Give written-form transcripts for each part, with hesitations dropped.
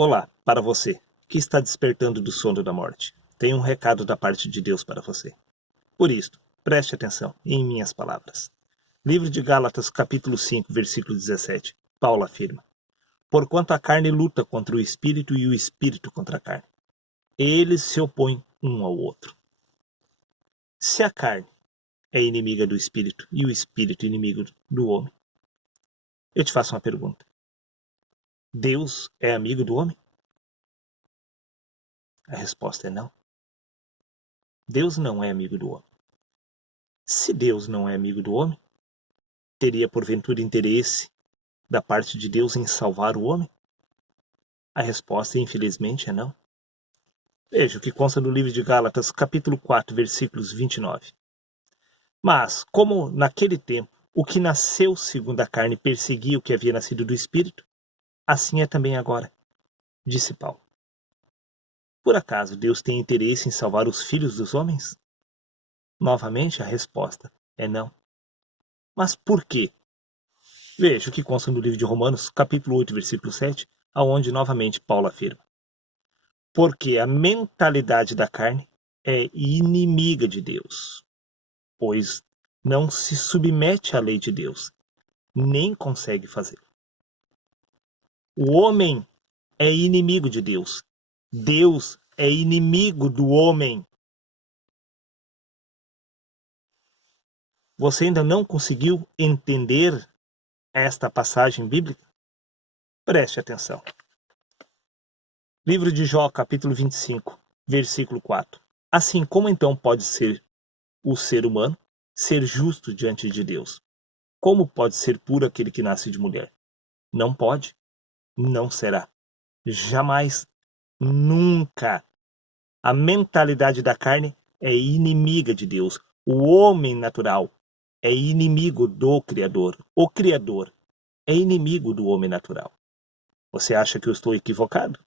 Olá, para você que está despertando do sono da morte. Tenho um recado da parte de Deus para você. Por isto, preste atenção em minhas palavras. Livro de Gálatas, capítulo 5, versículo 17. Paulo afirma: Porquanto a carne luta contra o espírito e o espírito contra a carne. Eles se opõem um ao outro. Se a carne é inimiga do espírito e o espírito inimigo do homem, eu te faço uma pergunta. Deus é amigo do homem? A resposta é não. Deus não é amigo do homem. Se Deus não é amigo do homem, teria porventura interesse da parte de Deus em salvar o homem? A resposta, infelizmente, é não. Veja o que consta no livro de Gálatas, capítulo 4, versículos 29. Mas, como naquele tempo o que nasceu segundo a carne perseguia o que havia nascido do Espírito, assim é também agora, disse Paulo. Por acaso Deus tem interesse em salvar os filhos dos homens? Novamente, a resposta é não. Mas por quê? Veja o que consta no livro de Romanos, capítulo 8, versículo 7, aonde novamente Paulo afirma: Porque a mentalidade da carne é inimiga de Deus, pois não se submete à lei de Deus, nem consegue fazê-lo. O homem é inimigo de Deus. Deus é inimigo do homem. Você ainda não conseguiu entender esta passagem bíblica? Preste atenção. Livro de Jó, capítulo 25, versículo 4. Assim, como então pode ser o ser humano ser justo diante de Deus? Como pode ser puro aquele que nasce de mulher? Não pode, não será. Jamais, nunca. A mentalidade da carne é inimiga de Deus. O homem natural é inimigo do Criador. O Criador é inimigo do homem natural. Você acha que eu estou equivocado?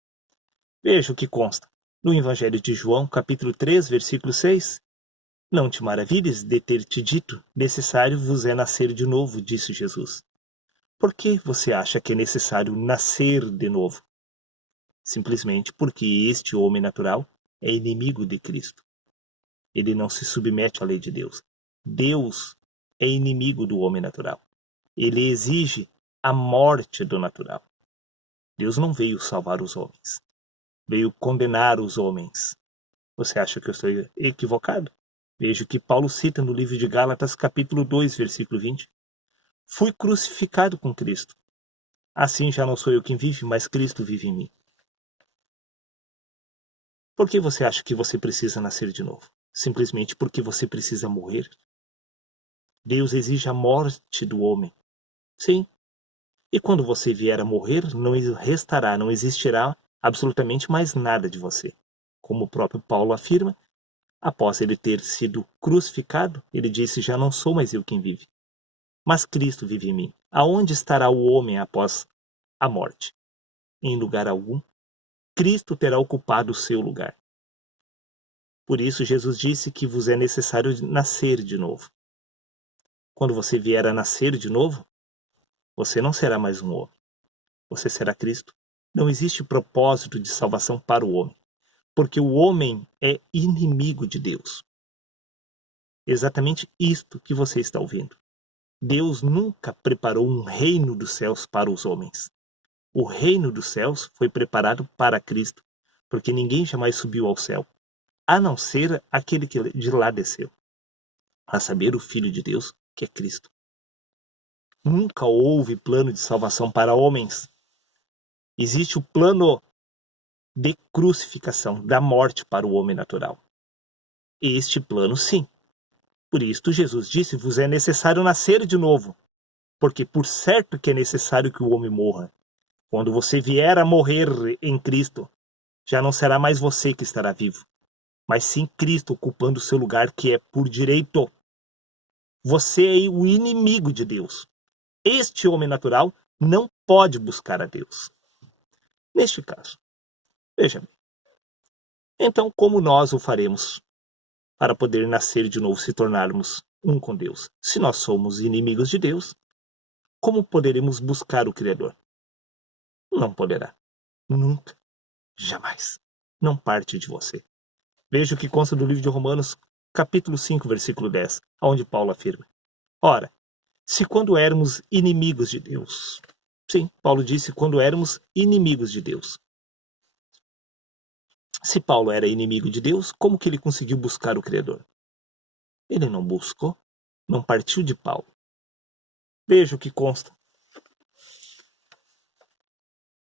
Veja o que consta no Evangelho de João, capítulo 3, versículo 6. Não te maravilhes de ter te dito, necessário vos é nascer de novo, disse Jesus. Por que você acha que é necessário nascer de novo? Simplesmente porque este homem natural é inimigo de Cristo. Ele não se submete à lei de Deus. Deus é inimigo do homem natural. Ele exige a morte do natural. Deus não veio salvar os homens. Veio condenar os homens. Você acha que eu estou equivocado? Veja o que Paulo cita no livro de Gálatas, capítulo 2, versículo 20. Fui crucificado com Cristo. Assim já não sou eu quem vive, mas Cristo vive em mim. Por que você acha que você precisa nascer de novo? Simplesmente porque você precisa morrer? Deus exige a morte do homem. Sim. E quando você vier a morrer, não restará, não existirá absolutamente mais nada de você. Como o próprio Paulo afirma, após ele ter sido crucificado, ele disse: já não sou mais eu quem vive, mas Cristo vive em mim. Aonde estará o homem após a morte? Em lugar algum. Cristo terá ocupado o seu lugar. Por isso Jesus disse que vos é necessário nascer de novo. Quando você vier a nascer de novo, você não será mais um homem. Você será Cristo. Não existe propósito de salvação para o homem, porque o homem é inimigo de Deus. Exatamente isto que você está ouvindo. Deus nunca preparou um reino dos céus para os homens. O reino dos céus foi preparado para Cristo, porque ninguém jamais subiu ao céu, a não ser aquele que de lá desceu, a saber, o Filho de Deus, que é Cristo. Nunca houve plano de salvação para homens. Existe o plano de crucificação, da morte para o homem natural. Este plano, sim. Por isto Jesus disse: vos é necessário nascer de novo, porque por certo que é necessário que o homem morra. Quando você vier a morrer em Cristo, já não será mais você que estará vivo, mas sim Cristo ocupando o seu lugar, que é por direito. Você é o inimigo de Deus. Este homem natural não pode buscar a Deus. Neste caso, veja bem. Então, como nós o faremos para poder nascer de novo, se tornarmos um com Deus? Se nós somos inimigos de Deus, como poderemos buscar o Criador? Não poderá. Nunca. jamais. Não parte de você. Veja o que consta do livro de Romanos, capítulo 5, versículo 10, onde Paulo afirma: ora, se quando éramos inimigos de Deus... Sim, Paulo disse quando éramos inimigos de Deus. Se Paulo era inimigo de Deus, como que ele conseguiu buscar o Criador? Ele não buscou, não partiu de Paulo. Veja o que consta.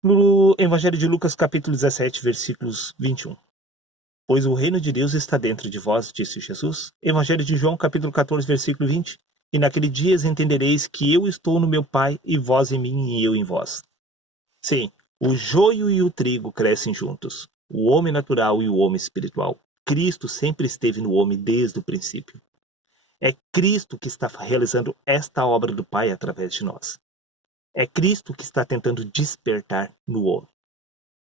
No Evangelho de Lucas, capítulo 17, versículos 21. Pois o reino de Deus está dentro de vós, disse Jesus. Evangelho de João, capítulo 14, versículo 20. E naquele dia entendereis que eu estou no meu Pai, e vós em mim, e eu em vós. Sim, o joio e o trigo crescem juntos, o homem natural e o homem espiritual. Cristo sempre esteve no homem desde o princípio. É Cristo que está realizando esta obra do Pai através de nós. É Cristo que está tentando despertar no homem.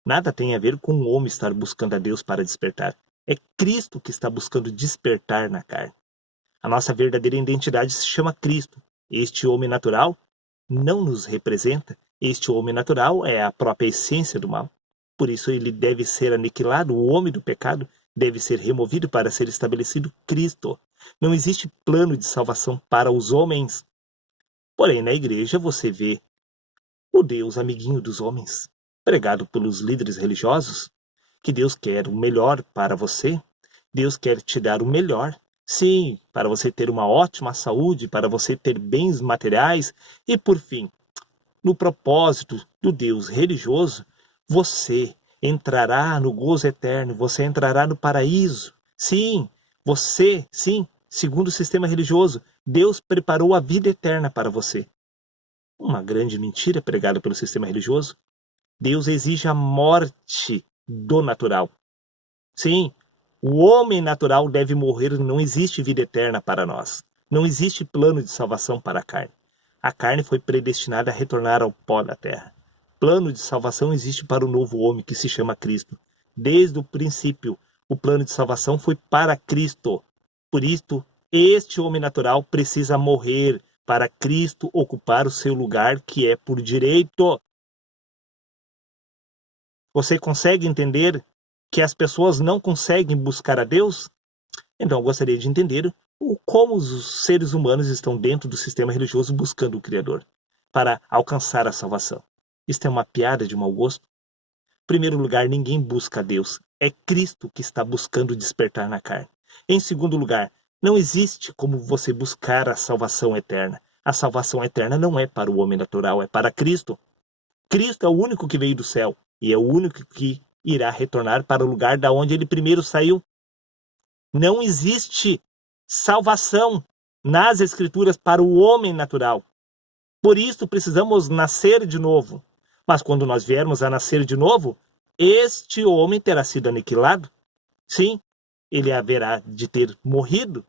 Nada tem a ver com o homem estar buscando a Deus para despertar. É Cristo que está buscando despertar na carne. A nossa verdadeira identidade se chama Cristo. Este homem natural não nos representa. Este homem natural é a própria essência do mal. Por isso ele deve ser aniquilado. O homem do pecado deve ser removido para ser estabelecido Cristo. Não existe plano de salvação para os homens. Porém, na igreja você vê o Deus amiguinho dos homens, pregado pelos líderes religiosos, que Deus quer o melhor para você. Deus quer te dar o melhor. Sim, para você ter uma ótima saúde, para você ter bens materiais e, por fim, no propósito do Deus religioso, você entrará no gozo eterno, você entrará no paraíso. Sim, segundo o sistema religioso, Deus preparou a vida eterna para você. Uma grande mentira pregada pelo sistema religioso. Deus exige a morte do natural. Sim, o homem natural deve morrer, não existe vida eterna para nós. Não existe plano de salvação para a carne. A carne foi predestinada a retornar ao pó da terra. Plano de salvação existe para o novo homem que se chama Cristo. Desde o princípio, o plano de salvação foi para Cristo. Por isto, este homem natural precisa morrer para Cristo ocupar o seu lugar que é por direito. Você consegue entender que as pessoas não conseguem buscar a Deus? Então eu gostaria de entender como os seres humanos estão dentro do sistema religioso buscando o Criador para alcançar a salvação. Isto é uma piada de mau gosto? Em primeiro lugar, ninguém busca a Deus. É Cristo que está buscando despertar na carne. Em segundo lugar, não existe como você buscar a salvação eterna. A salvação eterna não é para o homem natural, é para Cristo. Cristo é o único que veio do céu e é o único que irá retornar para o lugar da onde ele primeiro saiu. Não existe salvação nas Escrituras para o homem natural. Por isso precisamos nascer de novo. Mas quando nós viermos a nascer de novo, este homem terá sido aniquilado. Sim, ele haverá de ter morrido.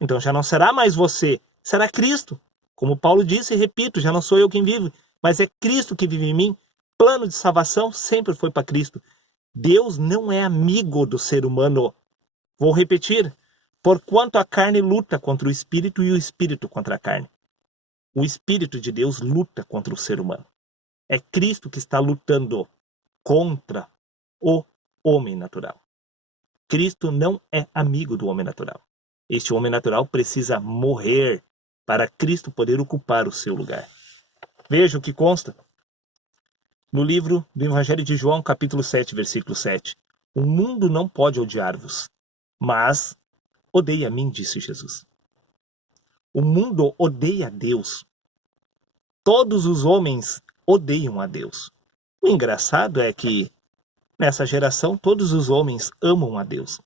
Então já não será mais você, será Cristo. Como Paulo disse e repito, já não sou eu quem vive, mas é Cristo que vive em mim. Plano de salvação sempre foi para Cristo. Deus não é amigo do ser humano. Vou repetir. Porquanto a carne luta contra o espírito e o espírito contra a carne. O espírito de Deus luta contra o ser humano. É Cristo que está lutando contra o homem natural. Cristo não é amigo do homem natural. Este homem natural precisa morrer para Cristo poder ocupar o seu lugar. Veja o que consta no livro do Evangelho de João, capítulo 7, versículo 7. O mundo não pode odiar-vos, mas odeia a mim, disse Jesus. O mundo odeia a Deus. Todos os homens odeiam a Deus. O engraçado é que, nessa geração, todos os homens amam a Deus.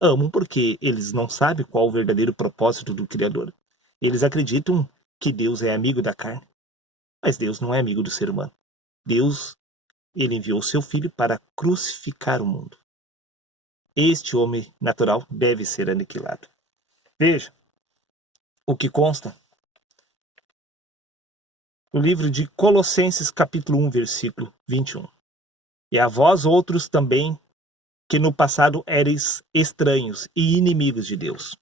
Amam porque eles não sabem qual o verdadeiro propósito do Criador. Eles acreditam que Deus é amigo da carne. Mas Deus não é amigo do ser humano. Deus, ele enviou seu Filho para crucificar o mundo. Este homem natural deve ser aniquilado. Veja o que consta no livro de Colossenses, capítulo 1, versículo 21. E a vós outros também, que no passado éreis estranhos e inimigos de Deus.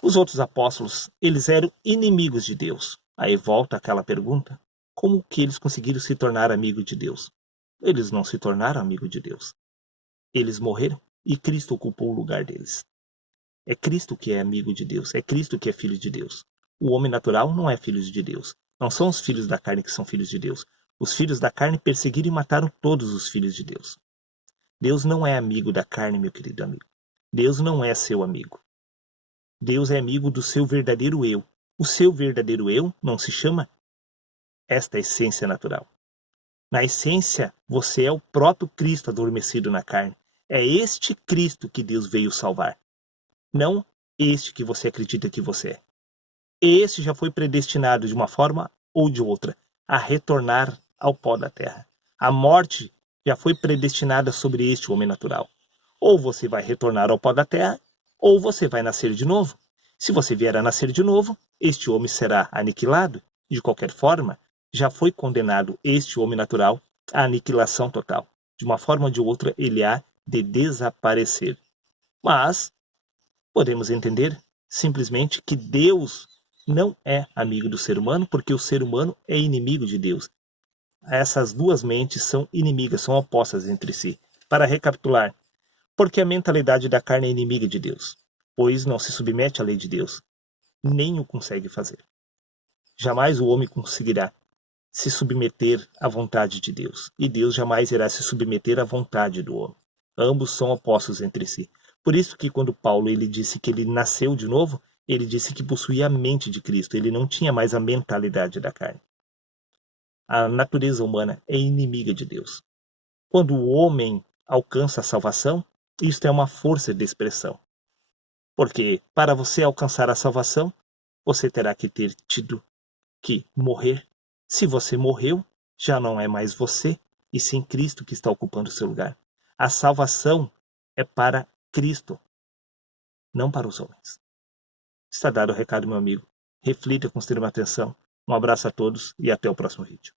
Os outros apóstolos, eles eram inimigos de Deus. Aí volta aquela pergunta, como que eles conseguiram se tornar amigos de Deus? eles não se tornaram amigos de Deus. Eles morreram e Cristo ocupou o lugar deles. É Cristo que é amigo de Deus, é Cristo que é filho de Deus. O homem natural não é filho de Deus. Não são os filhos da carne que são filhos de Deus. Os filhos da carne perseguiram e mataram todos os filhos de Deus. Deus não é amigo da carne, meu querido amigo. Deus não é seu amigo. Deus é amigo do seu verdadeiro eu. O seu verdadeiro eu não se chama esta essência natural. Na essência, você é o próprio Cristo adormecido na carne. É este Cristo que Deus veio salvar. Não este que você acredita que você é. Este já foi predestinado de uma forma ou de outra a retornar ao pó da terra. A morte já foi predestinada sobre este homem natural. Ou você vai retornar ao pó da terra, ou você vai nascer de novo. Se você vier a nascer de novo, este homem será aniquilado. De qualquer forma, já foi condenado este homem natural à aniquilação total. De uma forma ou de outra, ele há de desaparecer. Mas podemos entender simplesmente que Deus não é amigo do ser humano, porque o ser humano é inimigo de Deus. Essas duas mentes são inimigas, são opostas entre si. Para recapitular, porque a mentalidade da carne é inimiga de Deus, pois não se submete à lei de Deus, nem o consegue fazer. Jamais o homem conseguirá se submeter à vontade de Deus, e Deus jamais irá se submeter à vontade do homem. Ambos são opostos entre si. Por isso que quando Paulo ele disse que ele nasceu de novo, ele disse que possuía a mente de Cristo, ele não tinha mais a mentalidade da carne. A natureza humana é inimiga de Deus. Quando o homem alcança a salvação, isto é uma força de expressão. Porque para você alcançar a salvação, você terá que ter tido que morrer. Se você morreu, já não é mais você, e sim Cristo que está ocupando o seu lugar. A salvação é para Cristo, não para os homens. Está dado o recado, meu amigo. Reflita com extrema atenção. Um abraço a todos e até o próximo vídeo.